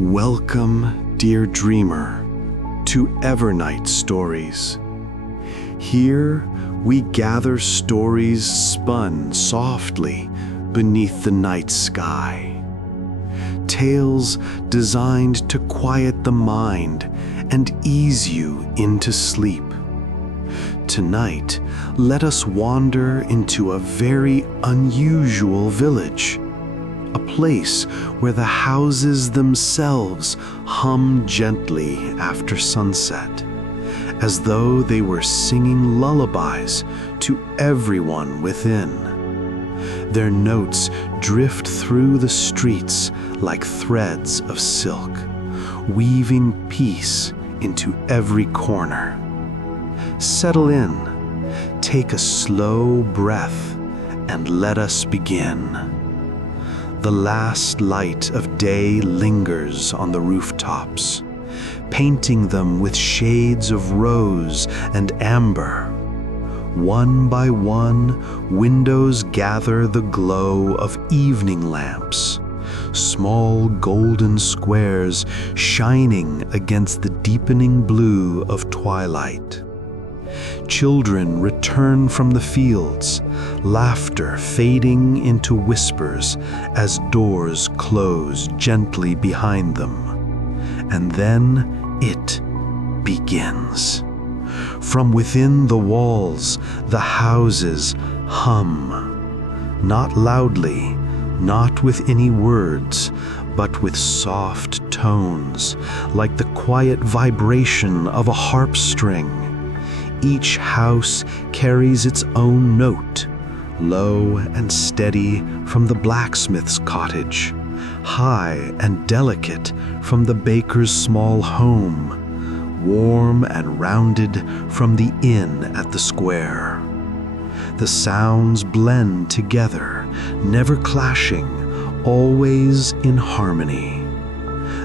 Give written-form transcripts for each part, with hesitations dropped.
Welcome, dear dreamer, to Evernight Stories. Here we gather stories spun softly beneath the night sky. Tales designed to quiet the mind and ease you into sleep. Tonight, let us wander into a very unusual village. A place where the houses themselves hum gently after sunset, as though they were singing lullabies to everyone within. Their notes drift through the streets like threads of silk, weaving peace into every corner. Settle in, take a slow breath, and let us begin. The last light of day lingers on the rooftops, painting them with shades of rose and amber. One by one, windows gather the glow of evening lamps, small golden squares shining against the deepening blue of twilight. Children return from the fields, laughter fading into whispers as doors close gently behind them. And then it begins. From within the walls, the houses hum, not loudly, not with any words, but with soft tones, like the quiet vibration of a harp string. Each house carries its own note, low and steady from the blacksmith's cottage, high and delicate from the baker's small home, warm and rounded from the inn at the square. The sounds blend together, never clashing, always in harmony.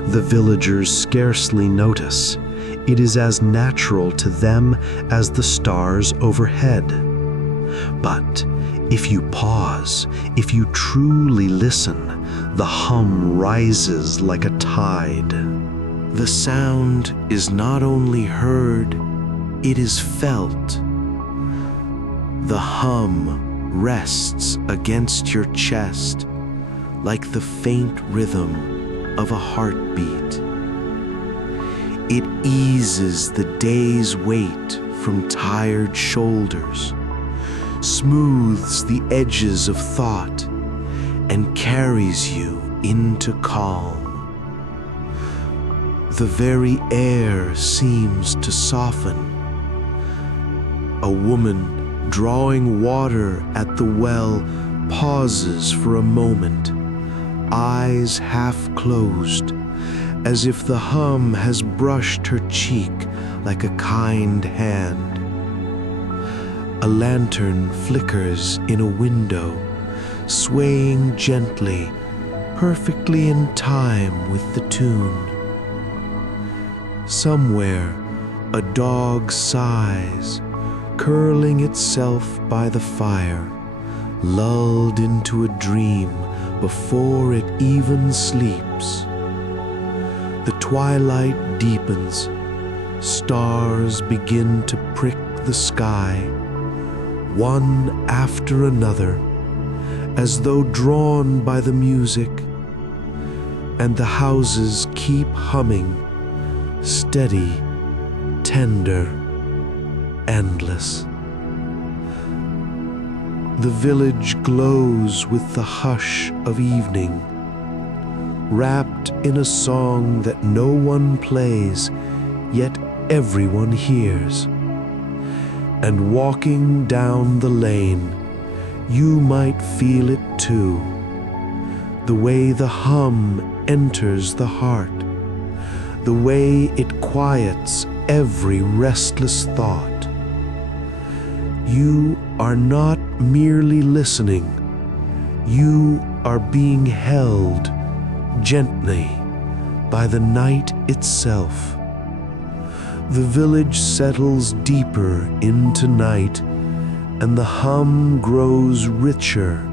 The villagers scarcely notice. It is as natural to them as the stars overhead. But if you pause, if you truly listen, the hum rises like a tide. The sound is not only heard, it is felt. The hum rests against your chest like the faint rhythm of a heartbeat. It eases the day's weight from tired shoulders, smooths the edges of thought, and carries you into calm. The very air seems to soften. A woman drawing water at the well pauses for a moment, eyes half closed, as if the hum has brushed her cheek like a kind hand. A lantern flickers in a window, swaying gently, perfectly in time with the tune. Somewhere, a dog sighs, curling itself by the fire, lulled into a dream before it even sleeps. The twilight deepens, stars begin to prick the sky, one after another, as though drawn by the music, and the houses keep humming, steady, tender, endless. The village glows with the hush of evening, wrapped in a song that no one plays, yet everyone hears. And walking down the lane, you might feel it too, the way the hum enters the heart, the way it quiets every restless thought. You are not merely listening, you are being held gently by the night itself. The village settles deeper into night, and the hum grows richer.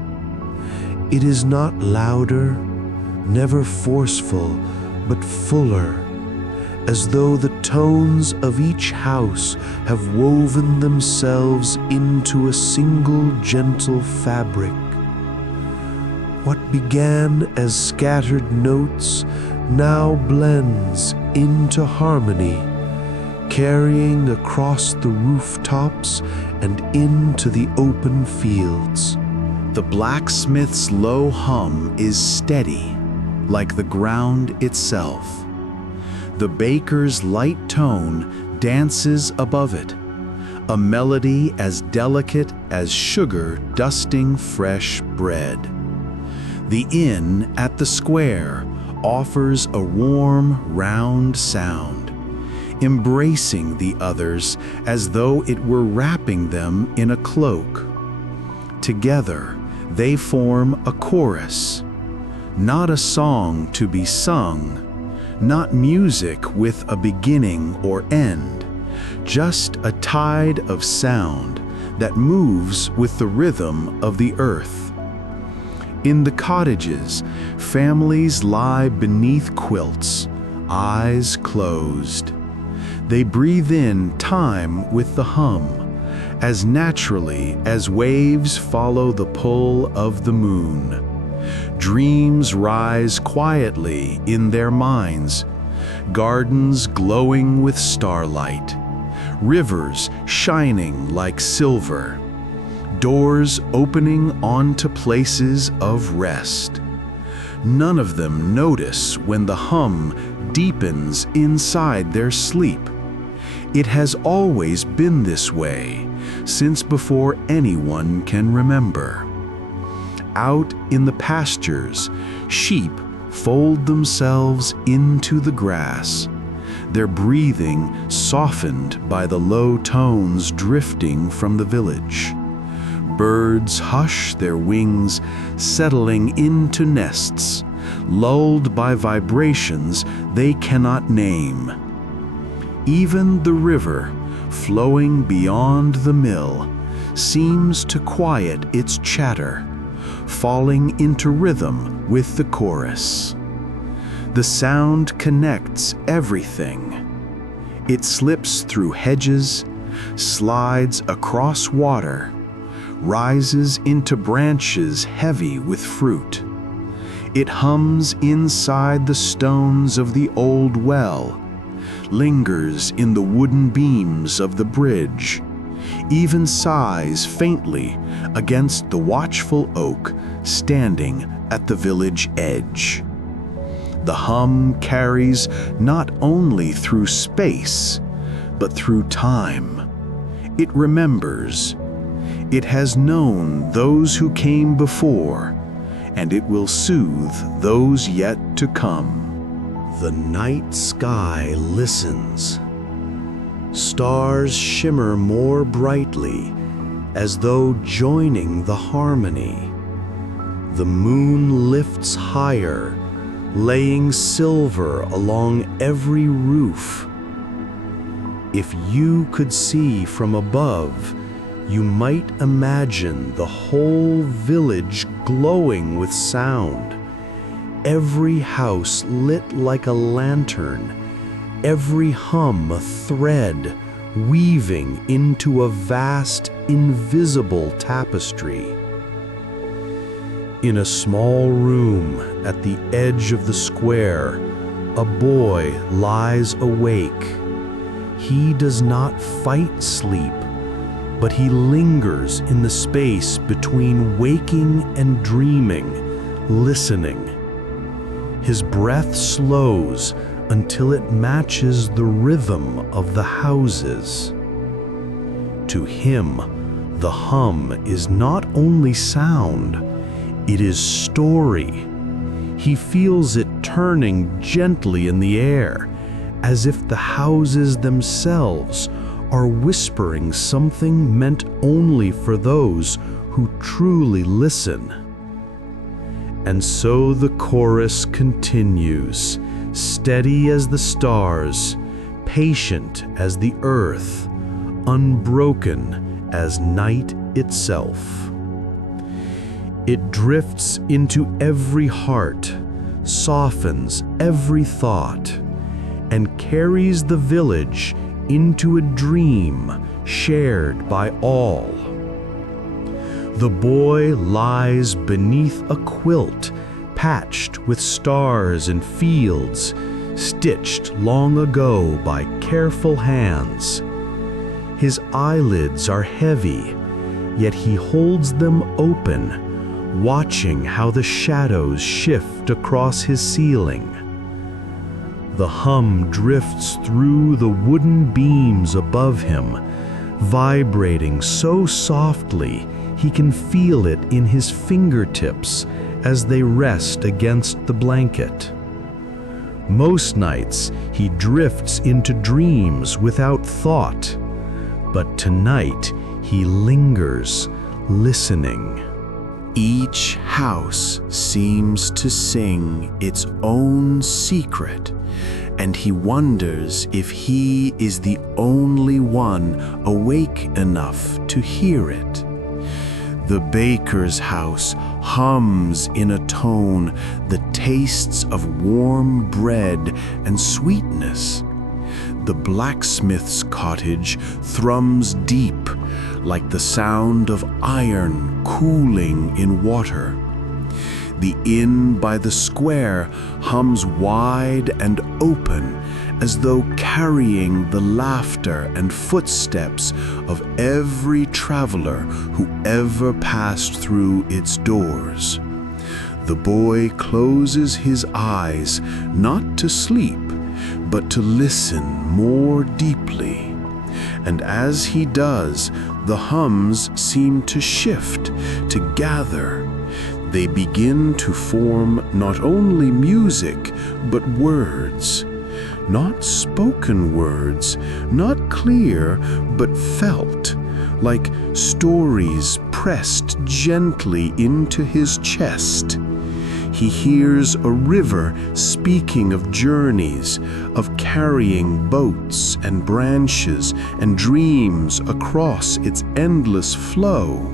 It is not louder, never forceful, but fuller, as though the tones of each house have woven themselves into a single gentle fabric. What began as scattered notes now blends into harmony, carrying across the rooftops and into the open fields. The blacksmith's low hum is steady, like the ground itself. The baker's light tone dances above it, a melody as delicate as sugar dusting fresh bread. The inn at the square offers a warm, round sound, embracing the others as though it were wrapping them in a cloak. Together, they form a chorus, not a song to be sung, not music with a beginning or end, just a tide of sound that moves with the rhythm of the earth. In the cottages, families lie beneath quilts, eyes closed. They breathe in time with the hum, as naturally as waves follow the pull of the moon. Dreams rise quietly in their minds, gardens glowing with starlight, rivers shining like silver, doors opening onto places of rest. None of them notice when the hum deepens inside their sleep. It has always been this way, since before anyone can remember. Out in the pastures, sheep fold themselves into the grass, their breathing softened by the low tones drifting from the village. Birds hush their wings, settling into nests, lulled by vibrations they cannot name. Even the river, flowing beyond the mill, seems to quiet its chatter, falling into rhythm with the chorus. The sound connects everything. It slips through hedges, slides across water, rises into branches heavy with fruit. It hums inside the stones of the old well, lingers in the wooden beams of the bridge, even sighs faintly against the watchful oak standing at the village edge. The hum carries not only through space, but through time. It remembers. It has known those who came before, and it will soothe those yet to come. The night sky listens. Stars shimmer more brightly, as though joining the harmony. The moon lifts higher, laying silver along every roof. If you could see from above, you might imagine the whole village glowing with sound, every house lit like a lantern, every hum a thread weaving into a vast, invisible tapestry. In a small room at the edge of the square, a boy lies awake. He does not fight sleep, but he lingers in the space between waking and dreaming, listening. His breath slows until it matches the rhythm of the houses. To him, the hum is not only sound, it is story. He feels it turning gently in the air, as if the houses themselves are whispering something meant only for those who truly listen. And so the chorus continues, steady as the stars, patient as the earth, unbroken as night itself. It drifts into every heart, softens every thought and carries the village into a dream shared by all. The boy lies beneath a quilt patched with stars and fields, stitched long ago by careful hands. His eyelids are heavy, yet he holds them open, watching how the shadows shift across his ceiling. The hum drifts through the wooden beams above him, vibrating so softly he can feel it in his fingertips as they rest against the blanket. Most nights he drifts into dreams without thought, but tonight he lingers, listening. Each house seems to sing its own secret, and he wonders if he is the only one awake enough to hear it. The baker's house hums in a tone that tastes of warm bread and sweetness. The blacksmith's cottage thrums deep, like the sound of iron cooling in water. The inn by the square hums wide and open, as though carrying the laughter and footsteps of every traveler who ever passed through its doors. The boy closes his eyes, not to sleep, but to listen more deeply. And as he does, the hums seem to shift, to gather. They begin to form not only music, but words. Not spoken words, not clear, but felt, like stories pressed gently into his chest. He hears a river speaking of journeys, of carrying boats and branches and dreams across its endless flow.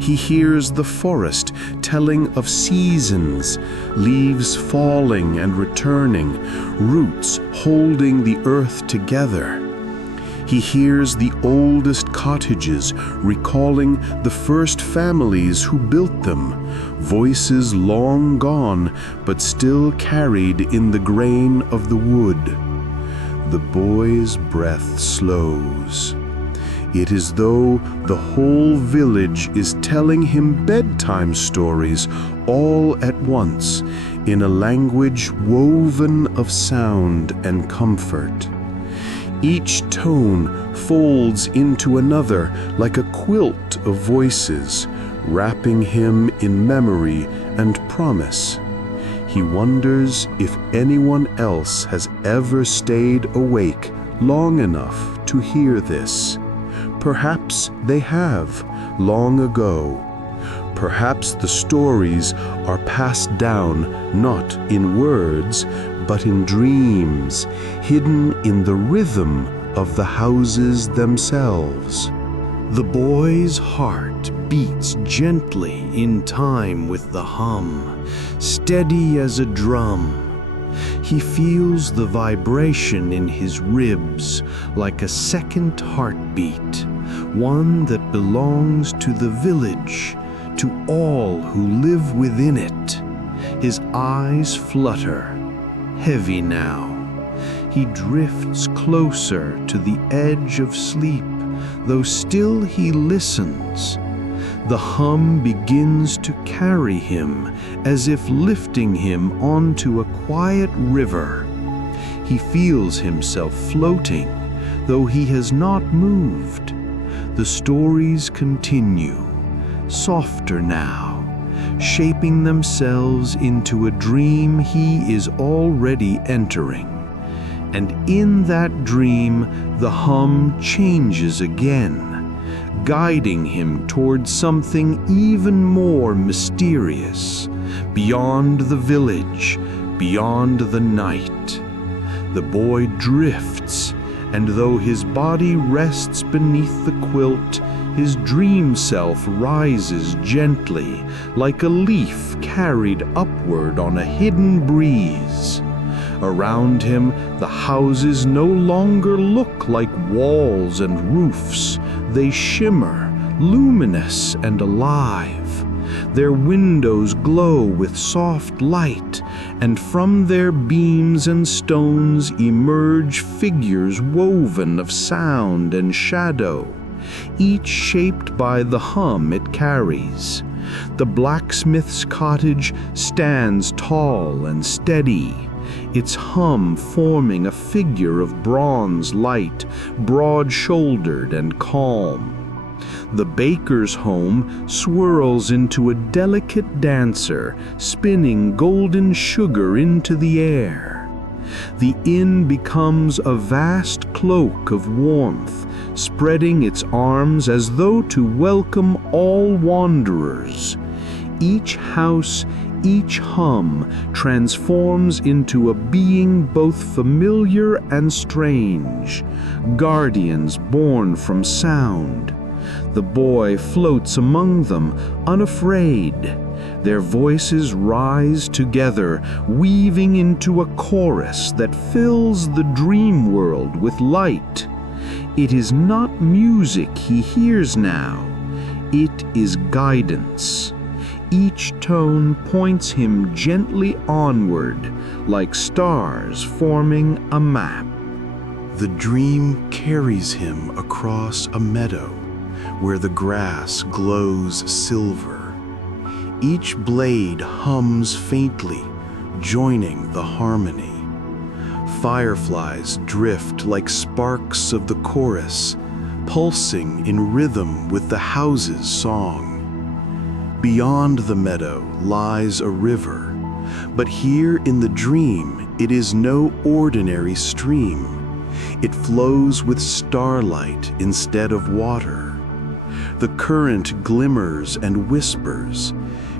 He hears the forest telling of seasons, leaves falling and returning, roots holding the earth together. He hears the oldest cottages recalling the first families who built them, voices long gone but still carried in the grain of the wood. The boy's breath slows. It is though the whole village is telling him bedtime stories all at once, in a language woven of sound and comfort. Each tone folds into another like a quilt of voices, wrapping him in memory and promise. He wonders if anyone else has ever stayed awake long enough to hear this. Perhaps they have, long ago. Perhaps the stories are passed down not in words, but in dreams, hidden in the rhythm of the houses themselves. The boy's heart beats gently in time with the hum, steady as a drum. He feels the vibration in his ribs like a second heartbeat, one that belongs to the village, to all who live within it. His eyes flutter, heavy now. He drifts closer to the edge of sleep, though still he listens. The hum begins to carry him, as if lifting him onto a quiet river. He feels himself floating, though he has not moved. The stories continue, softer now, shaping themselves into a dream he is already entering. And in that dream, the hum changes again, guiding him towards something even more mysterious, beyond the village, beyond the night. The boy drifts, and though his body rests beneath the quilt, his dream self rises gently, like a leaf carried upward on a hidden breeze. Around him, the houses no longer look like walls and roofs. They shimmer, luminous and alive. Their windows glow with soft light, and from their beams and stones emerge figures woven of sound and shadow, each shaped by the hum it carries. The blacksmith's cottage stands tall and steady, its hum forming a figure of bronze light, broad-shouldered and calm. The baker's home swirls into a delicate dancer, spinning golden sugar into the air. The inn becomes a vast cloak of warmth, spreading its arms as though to welcome all wanderers. Each house, each hum transforms into a being both familiar and strange, guardians born from sound. The boy floats among them, unafraid. Their voices rise together, weaving into a chorus that fills the dream world with light. It is not music he hears now, it is guidance. Each tone points him gently onward, like stars forming a map. The dream carries him across a meadow where the grass glows silver. Each blade hums faintly, joining the harmony. Fireflies drift like sparks of the chorus, pulsing in rhythm with the house's song. Beyond the meadow lies a river, but here in the dream it is no ordinary stream. It flows with starlight instead of water. The current glimmers and whispers,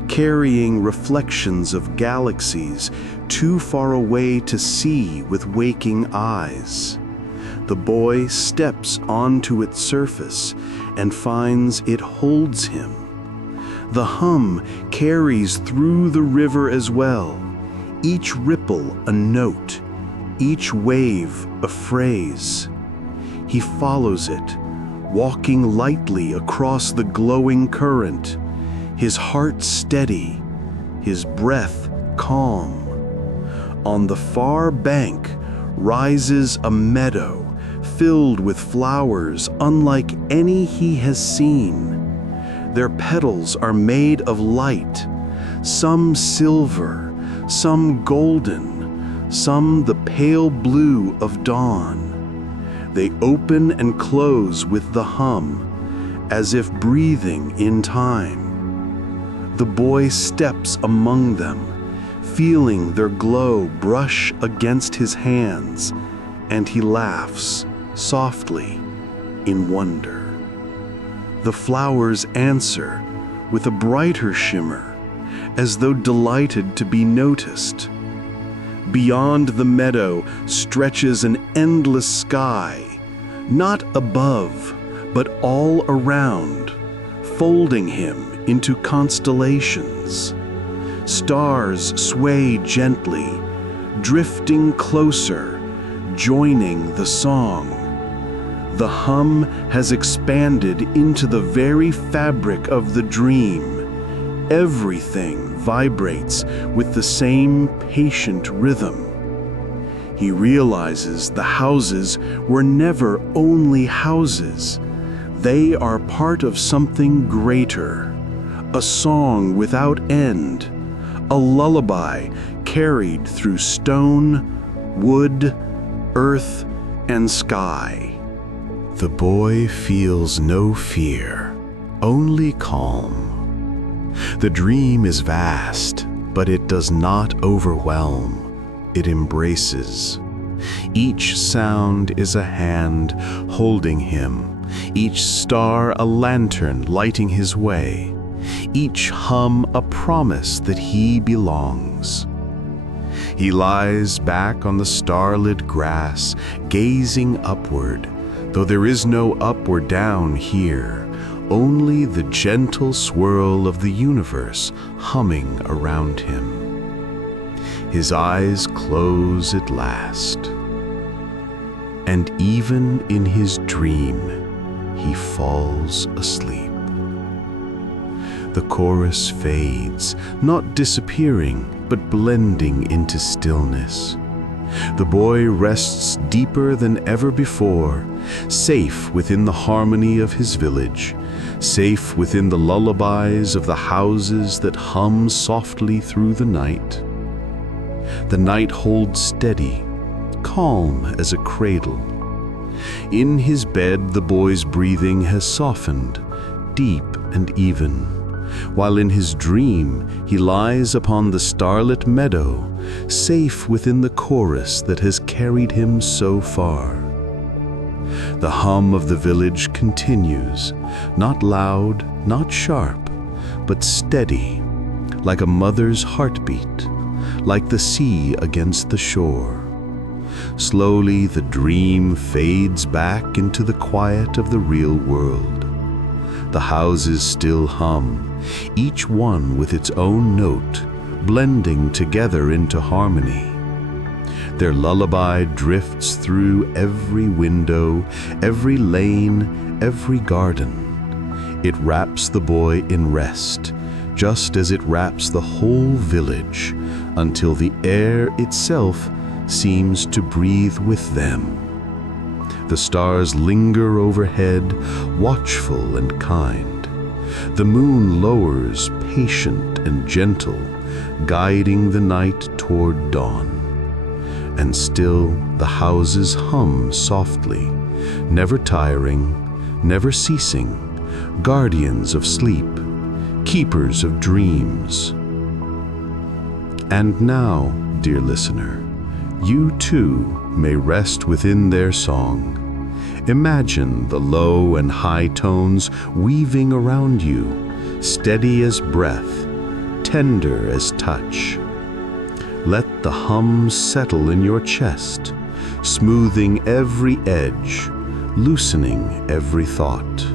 carrying reflections of galaxies too far away to see with waking eyes. The boy steps onto its surface and finds it holds him. The hum carries through the river as well, each ripple a note, each wave a phrase. He follows it, walking lightly across the glowing current, his heart steady, his breath calm. On the far bank rises a meadow filled with flowers unlike any he has seen. Their petals are made of light, some silver, some golden, some the pale blue of dawn. They open and close with the hum, as if breathing in time. The boy steps among them, feeling their glow brush against his hands, and he laughs softly in wonder. The flowers answer with a brighter shimmer, as though delighted to be noticed. Beyond the meadow stretches an endless sky, not above, but all around, folding him into constellations. Stars sway gently, drifting closer, joining the song. The hum has expanded into the very fabric of the dream. Everything vibrates with the same patient rhythm. He realizes the houses were never only houses. They are part of something greater, a song without end, a lullaby carried through stone, wood, earth, and sky. The boy feels no fear, only calm. The dream is vast, but it does not overwhelm. It embraces. Each sound is a hand holding him, each star a lantern lighting his way, each hum a promise that he belongs. He lies back on the starlit grass, gazing upward, though there is no up or down here, only the gentle swirl of the universe humming around him. His eyes close at last, and even in his dream, he falls asleep. The chorus fades, not disappearing, but blending into stillness. The boy rests deeper than ever before, safe within the harmony of his village, safe within the lullabies of the houses that hum softly through the night. The night holds steady, calm as a cradle. In his bed, the boy's breathing has softened, deep and even, while in his dream he lies upon the starlit meadow, safe within the chorus that has carried him so far. The hum of the village continues, not loud, not sharp, but steady, like a mother's heartbeat, like the sea against the shore. Slowly the dream fades back into the quiet of the real world. The houses still hum, each one with its own note, blending together into harmony. Their lullaby drifts through every window, every lane, every garden. It wraps the boy in rest, just as it wraps the whole village, until the air itself seems to breathe with them. The stars linger overhead, watchful and kind. The moon lowers, patient and gentle, guiding the night toward dawn. And still the houses hum softly, never tiring, never ceasing, guardians of sleep, keepers of dreams. And now, dear listener, you too may rest within their song. Imagine the low and high tones weaving around you, steady as breath, tender as touch. Let the hum settle in your chest, smoothing every edge, loosening every thought.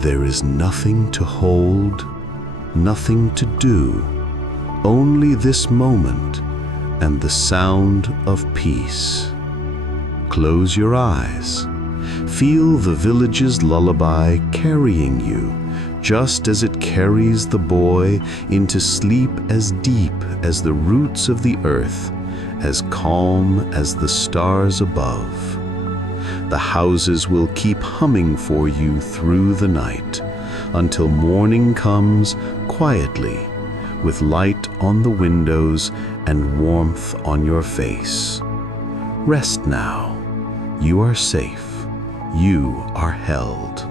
There is nothing to hold, nothing to do, only this moment and the sound of peace. Close your eyes. Feel the village's lullaby carrying you, just as it carries the boy into sleep as deep as the roots of the earth, as calm as the stars above. The houses will keep humming for you through the night, until morning comes quietly, with light on the windows and warmth on your face. Rest now. You are safe. You are held.